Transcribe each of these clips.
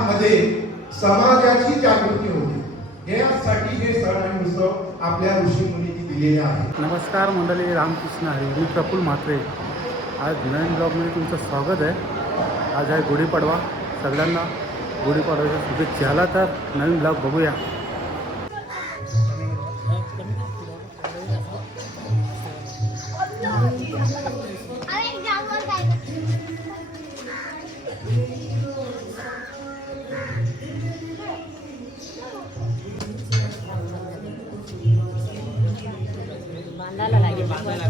मध्ये समाजाची जागृती होते। यासाठी हे सण आणि उत्सव आपल्या ऋषीमुनींनी दिलेले आहेत। नमस्कार मंडळी, रामकृष्ण हरी। मी प्रफुल्ल म्हात्रे। आज नवीन ब्लॉगमध्ये तुमचं स्वागत आहे। आज आहे गुढीपाडवा। सगळ्यांना गुढीपाडव्याच्या शुभेच्छा। झाला तर नवीन ब्लॉग बघूया। बांधायला लागेल, बांधायला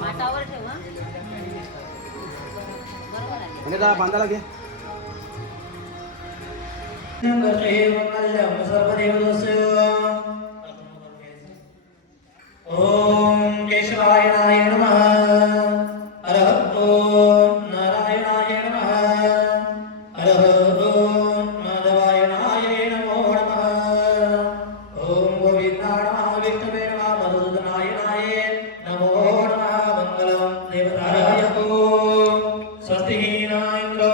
माटावर ठेवा, बरोबर आहे आणि का बांधायला घे। ओम केशवाय नमः। ओम नारायणाय नमः। ओम माधवाय नमो नमः। ओम गोविंदाय विष्णवे नमः। मधुसूदनाय नमो नमः। मंगलम देवताय स्वस्ति न इंद्रो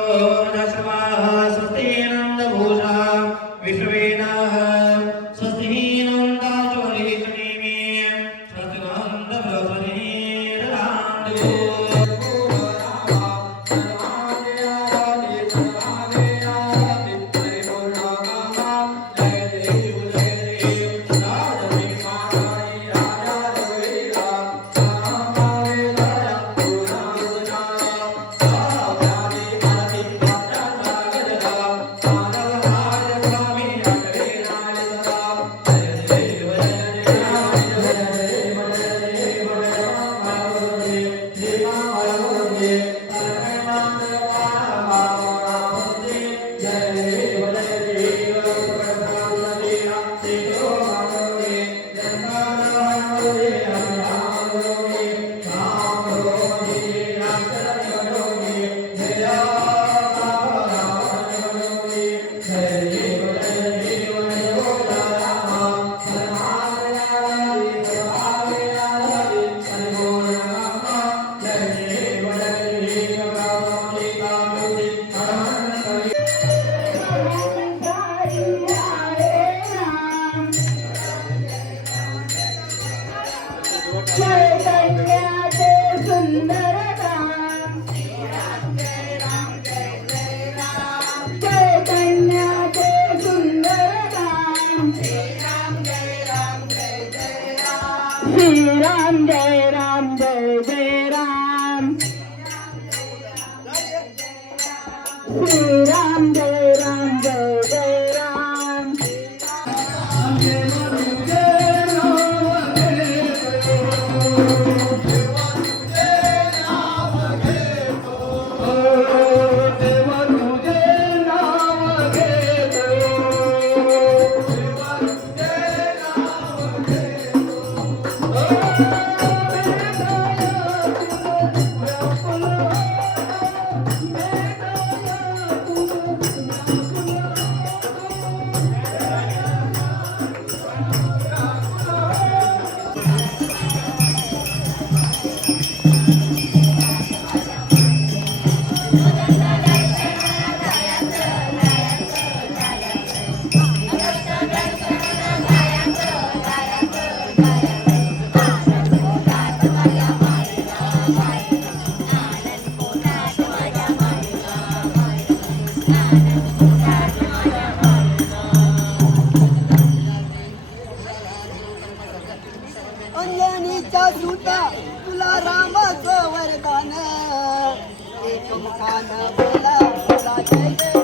दशवाः। स्वस्ति नंदभूषा विश्वेनाः। स्वस्ति राम जय राम जय जय राम। श्री राम जय राम जय जय राम। अंजनीच्या सुता तुला रामाचं वरदान। एक मुखान बोला तुला जय जय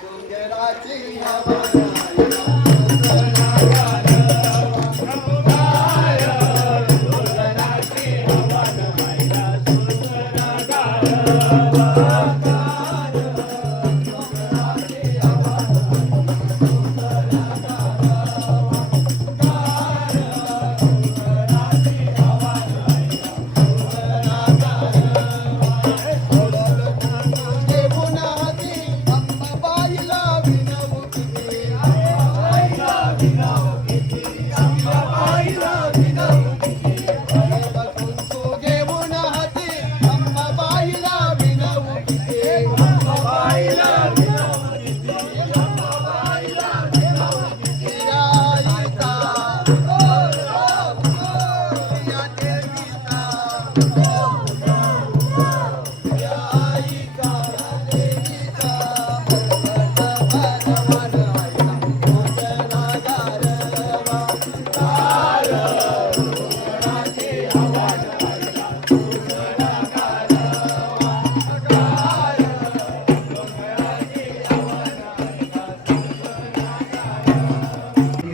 डोंगराची हवा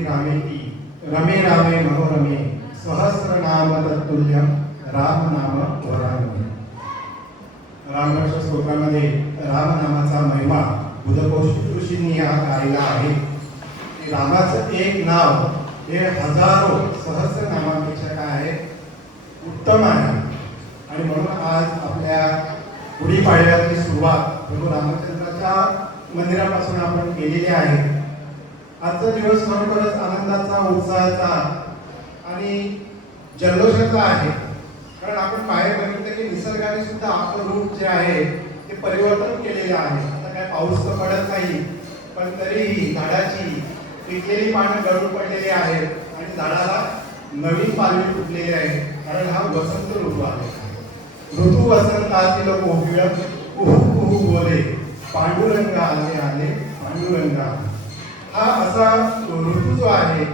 रामेती रमे रामे मनोरमे सहस्रनाम तत्तुल्यम राम नाम वरानने. रामरक्षा स्तोत्रामध्ये रामनामाचा महिमा बुधकोश ऋषींनी हा गायला आहे की रामाचं एक नाव हे हजारो सहस्रनामापेक्षा काय आहे उत्तम आहे. आणि म्हणून आज आपल्या गुढीपाडव्याची सुरुवात प्रभू रामचंद्राच्या मंदिरापासून आपण केलेली आहे. आजचा दिवस खरोखरच आनंदाचा, उत्साहाचा आणि जल्लोषाचा आहे. कारण आपण बाहेर बघितलं की निसर्गाने सुद्धा आपलं रूप जे आहे ते परिवर्तन केलेले आहे. आता काय पाऊस तर पडत नाही, पण तरीही झाडाची पिकलेली पानं गळून पडलेली आहेत आणि झाडाला नवीन पालवी फुटलेली आहे. कारण हा वसंत ऋतू आहे. ऋतू वसंतातील कोकिळ कुहू कुहू बोले, पांडुरंग आले आले पांडुरंग आले. हा असा ऋतू जो आहे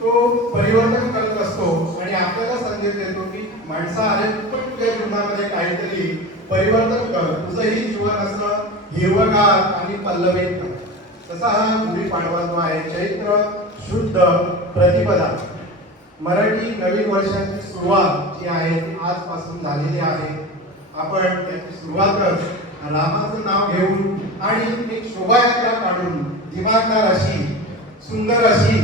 तो परिवर्तन करत असतो आणि आपल्याला संदेश देतो की माणसा आले पण तुझ्या जीवनामध्ये काहीतरी परिवर्तन कर, तुझंही जीवन असं हिरवगार आणि पल्लवित कर. तसा हा गुढीपाडवा जो आहे चैत्र शुद्ध प्रतिपदा मराठी नवीन वर्षाची सुरुवात जी आहे ती आजपासून झालेली आहे. आपण याची सुरुवातच रामाचं नाव घेऊन आणि एक शोभायात्रा काढून दिमागदार अशी सुंदर अशी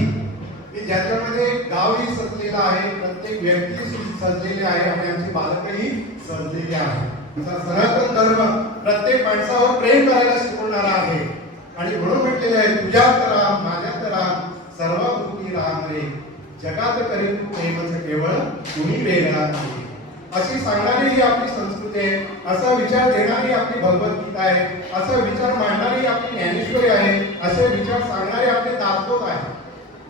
की ज्याच्यामध्ये गावही सजलेला आहे, प्रत्येक व्यक्ती सजलेली आहे आणि आमची बालकही सजलेली आहे. आमचा सनातन धर्म प्रत्येक माणसावर प्रेम करायला शिकवणारा आहे आणि म्हणून म्हटलेलं आहे तुझ्यात राम माझ्यात राम सर्वभूती राम रे, जगात करीन प्रेमच केवळ कुणी वेगळा नाही. अशी सांगणारी ही आपली संस्कृती आहे. असा विचार देणारी आपली भगवद्गीता आहे. असा विचार मांडणारी आपली ज्ञानेश्वरी आहे. असे विचार सांगणारे आपले दासबोध आहे.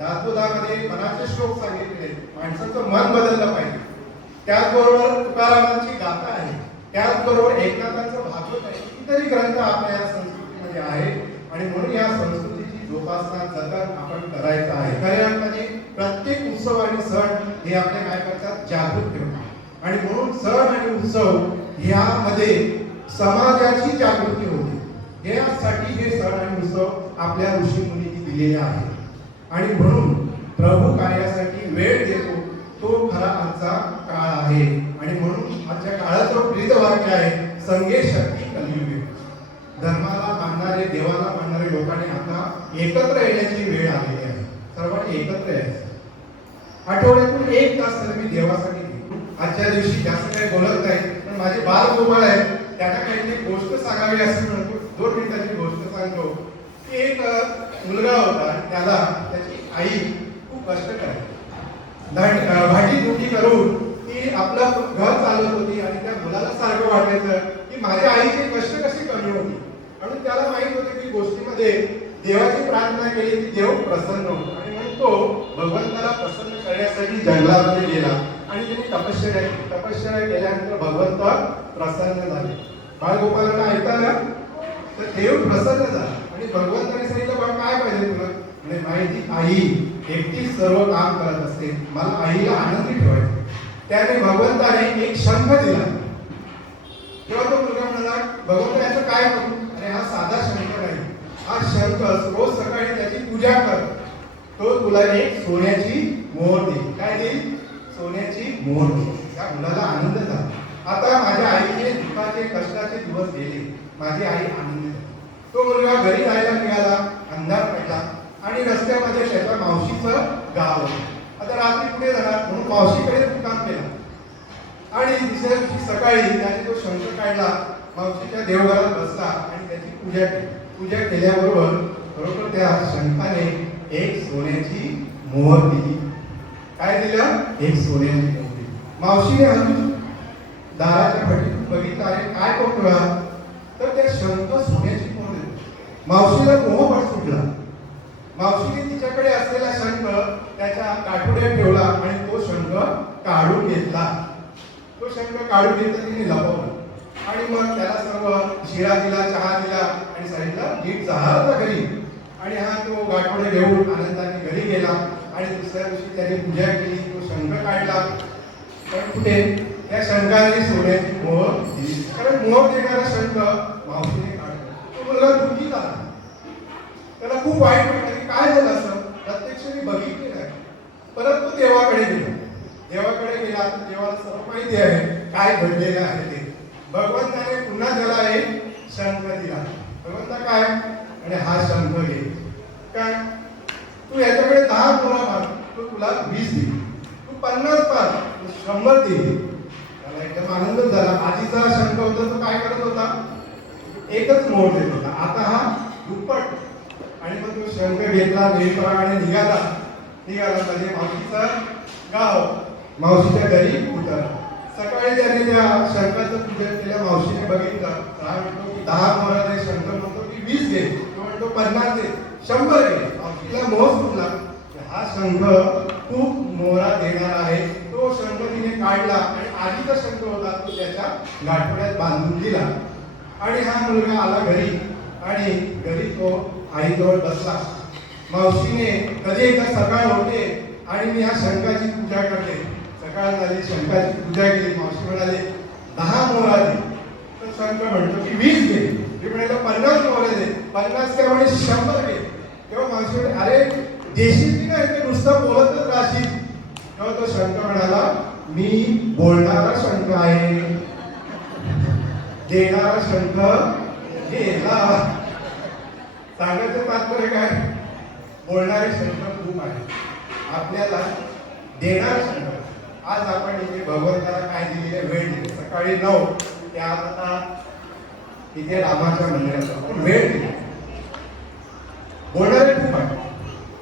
दासबोधामध्ये मनाचे श्लोक सांगितले, माणसाचं मन बदललं पाहिजे. त्याचबरोबर तुकारामांची गाथा आहे, त्याचबरोबर एकनाथांचं भागवत आहे. इतरही ग्रंथ आपल्या या संस्कृतीमध्ये आहे आणि म्हणून या संस्कृतीची जोपासना जतन आपण करायचं आहे. खऱ्या अर्थाने प्रत्येक उत्सव आणि सण हे आपल्या काय करतात जागृत ठेवतात आणि म्हणून सण आणि उत्सव ह्यामध्ये समाजाची जागृती होते. यासाठी हे सण आणि उत्सव आपल्या ऋषी मुनींनी दिलेले आहे आणि म्हणून प्रभू कार्यासाठी वेळ देतो तो खरा आजचा काळ आहे. आणि म्हणून आजच्या काळाचं प्रीत वाक्य आहे संगे शक्ती कलियुगे. धर्माला मानणारे देवाला मानणारे लोकांनी आता एकत्र येण्याची वेळ आलेली आहे. सर्वांनी एकत्र यायचं. आठवड्यातून 1 तास तर मी देवासाठी आजच्या दिवशी जास्त काही बोलत नाही, पण माझे बाल गोपाळ आहेत त्यांना काहीतरी गोष्ट सांगावी असं म्हणतो. 2 मिनिटाची गोष्ट सांगतो की एक मुलगा होता, त्याला त्याची आई खूप कष्ट करायची, भांडी दुखी करून ती आपलं घर चालवत होती आणि त्या मुलाला सारखं वाटायचं की माझ्या आईचे कष्ट कशी कमी होती. म्हणून त्याला माहित होतं की गोष्टीमध्ये देवाची प्रार्थना केली की देव प्रसन्न होतो आणि म्हणून तो भगवंताला प्रसन्न करण्यासाठी जंगलामध्ये गेला आणि त्यांनी तपश्चर्या केली. तपश्चर्या केल्यानंतर भगवंत प्रसन्न झाले. बाळगोपालांना ऐकताना तर देव प्रसन्न झाला आणि भगवंताने सांगितलं बाळ काय पाहिजे तुला. म्हणजे माझी आई एकटीच सर्व काम करत असते, मला आईला आनंदी ठेवायचं. त्याने भगवंताने एक शंख दिला. तेव्हा तो मुलगा म्हणाला, भगवंता याचं काय करू? अरे हा साधा शंख नाही, हा शंख रोज सकाळी त्याची पूजा कर, तो तुला एक सोन्याची मोहर देईल. काय देईल? सोन्याची मोहर देईल. त्या मुलाला आनंद झाला. आता माझ्या आईचे दुःखाचे कष्टाचे दिवस गेले, माझी आई आनंदी झाली. तो मुलगा घरी जायला निघाला, अंधार पडला आणि रस्त्यामध्ये त्याच्या मावशीचं गाव होतं. आता रात्री कुठे जाणार म्हणून मावशीकडे मुक्काम केला. आणि दुसऱ्या दिवशी सकाळी त्याने तो शंख काढला, मावशीच्या देवघरात बसला आणि त्याची पूजा केली. पूजा केल्याबरोबर बरोबर त्या शंखाने एक सोन्याची मोहर दिली. काय दिलं? एक सोन्याची मोहर दिली. मावशीने हसून दाराच्या फटीतून बघितलं, अरे काय करतोय? तर त्या शंख सोन्याची मोहर दिली. मावशीला मोह सुटला. मावशीने तिच्याकडे असलेला शंख त्याच्या काठोड्यात ठेवला आणि तो शंख काढून घेतला. तो शंख काढून घेतला, तिने लपवला आणि मग त्याला सर्व शिरा दिला, चहा दिला आणि सांगितलं नीट जाहा घरी. आणि हा तो गाठोडे घेऊन आनंदाने घरी गेला आणि दुसऱ्या दिवशी त्याने पूजा केली, तो शंख काढला. पण कुठे? त्या शंखाने सोन्याची मोहर दिली. कारण मोहर देणारा शंख मावशीने काढला. तो मुलगा दुःखी झाला. त्याला खूप वाईट वाटलं की काय झालं असं, प्रत्यक्ष मी बघितले नाही. परत तो देवाकडे गेला. देवाकडे गेला तर देवाला सर्व माहिती आहे काय घडलेलं आहे ते. भगवंताने पुन्हा त्याला एक शंख दिला. भगवंता काय? आणि हा शंख घे. काय? तू याच्याकडे 10 मोहरा मार, तो तुला 20 देईल. तू 50 पार, 100 देईल. त्याला एकदम आनंद झाला. आधीचा शंख होता तो काय करत होता? एकच मोहर देत होता. आता हा दुप्पट. आणि मग तो शंख घेतला, नेहमीप्रमाणे निघाला. म्हणजे मावशीचं गाव, मावशीच्या घरी उतरला. सकाळी त्याने त्या शंखाचं पूजन केलं. मावशीने बघितलं, काय म्हणतो की 10 मोहराचे शंख म्हणतो की 20 घे, तो म्हणतो 50 घे, 100 घे. मावशीला मोह सुटला. हा शंख खूप मोहरा देणार आहे. तो शंख तिने काढला आणि आधीचा शंख होता तो त्याच्या गाठोड्यात बांधून दिला. आणि हा मुलगा आला घरी आणि घरी तो आईजवळ बसला. मावशीने कधी एकदा सकाळ होते आणि मी ह्या शंखाची पूजा करते. सकाळ झाली, शंखाची पूजा केली. मावशी म्हणाले 10 मोहरा दे. तर शंख म्हणतो की 20 घे. मी म्हणाले 50 मोहरा दे. 50 काय म्हणे 100 घे. तेव्हा मावशी म्हणे अरे देशील की नाही, ते नुसतं बोलतच राहशील. तेव्हा तो शंख म्हणाला मी बोलणारा शंख आहे, देणारा शंख गेला. सांगायचं तात्पर्य काय? बोलणारे शंख खूप आहे, आपल्याला देणारा शंख. आज आपण इथे भगवंताला काय दिलेले वेळ दिली. सकाळी 9 ते आता इथे रामाच्या मंदिरात आपण वेळ दिली. बोलणारे खूप आहे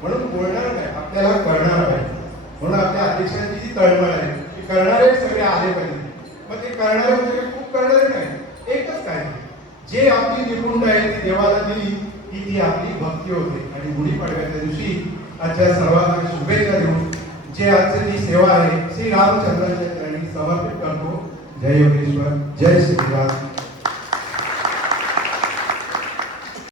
म्हणून बोलणार नाही, आपल्याला करणार पाहिजे. म्हणून आपल्या अध्यक्षांची जी तळमळ आहे की करणारे सगळे आले पाहिजे. मग ते करणारे म्हणजे खूप करणारे नाही, एकच काय जे आपली निपुणता आहे ती देवाला दिली की ती आपली भक्ती होते. आणि गुढीपाडव्याच्या दिवशी आजच्या सर्वांना शुभेच्छा देऊन जे आजची जी सेवा आहे श्री रामचंद्राच्या चरणी समर्पित करतो. जय योगेश्वर, जय श्रीराम.